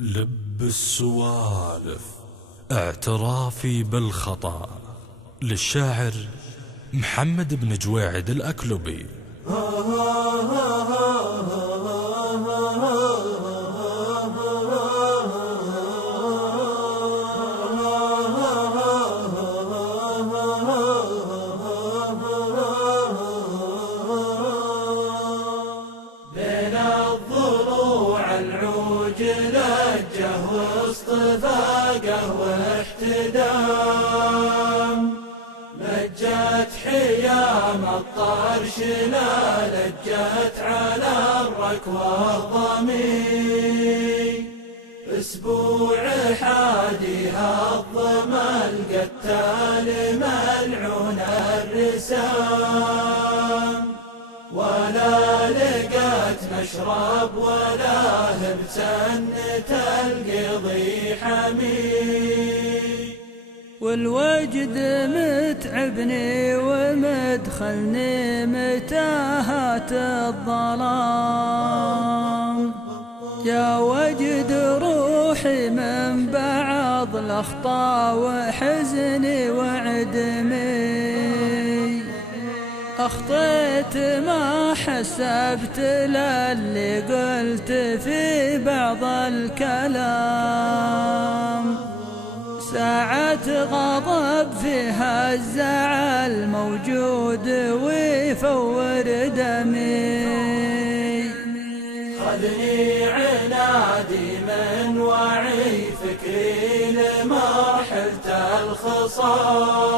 لب السوالف اعترافي بالخطأ للشاعر محمد بن جويعد الأكلبي. بين الضلوع العوج لجه واصطفاقه واحتدام، لجت حيام الطرش لا لجت على الركوى الضمي، اسبوع حاديها الظما القتال ملعون الرسام، ولا لقت مشرب ولا بسنة القضي حمي، والوجد متعبني ومدخلني متاهات الظلام، يا وجد روحي من بعض الأخطاء وحزني وعدمي، أخطيت ما حسبت للي قلت في بعض الكلام، ساعة غضب فيها الزعل موجود ويفور دمي، خذني عنادي من وعي فكري لمرحلة الخصام،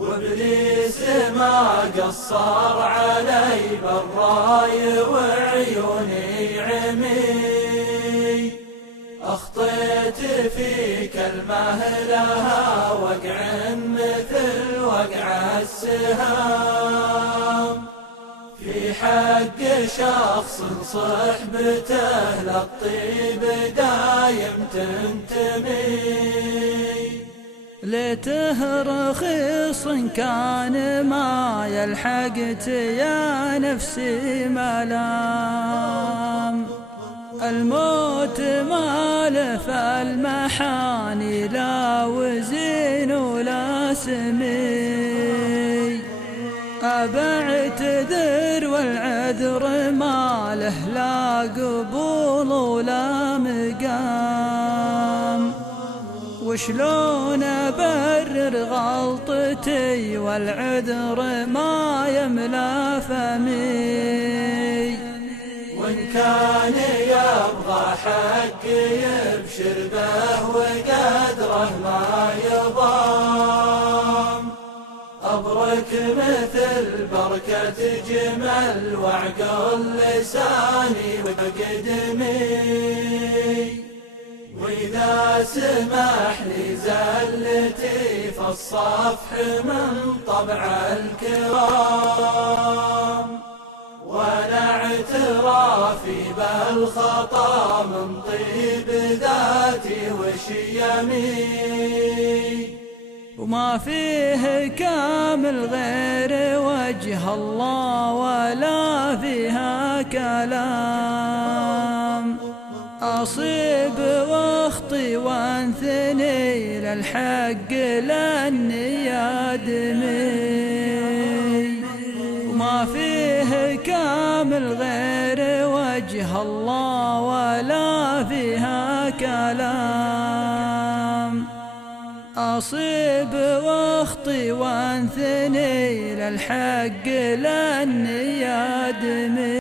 وابليس ما قصر علي بالراي وعيوني عمي، أخطيت في كلمة لها وقع مثل وقع السهام، في حق شخص صحبته للطيب دايم تنتمي، ليته رخيص كان ما يلحقت يا نفسي ملام، الموت مالف المحاني لا وزين ولا سمي، أبعتذر والعذر ماله لا قبول ولا مقام، وشلون أبرر غلطتي والعذر ما يملا فمي، وإن كان يبغى حق يبشر به وقدره ما يضام، أبرك مثل بركة جمل وعقل لساني وقدمي، وإذا سمح لي زلتي فالصفح من طبع الكرام، وانا اعترافي بالخطا من طيب ذاتي وشيمي، وما فيه كامل غير وجه الله ولا فيها كلام، أصيب واخطي وانثني للحق لاني يادمي، وما فيه كامل غير وجه الله ولا فيها كلام، أصيب واخطي وانثني للحق لاني يادمي.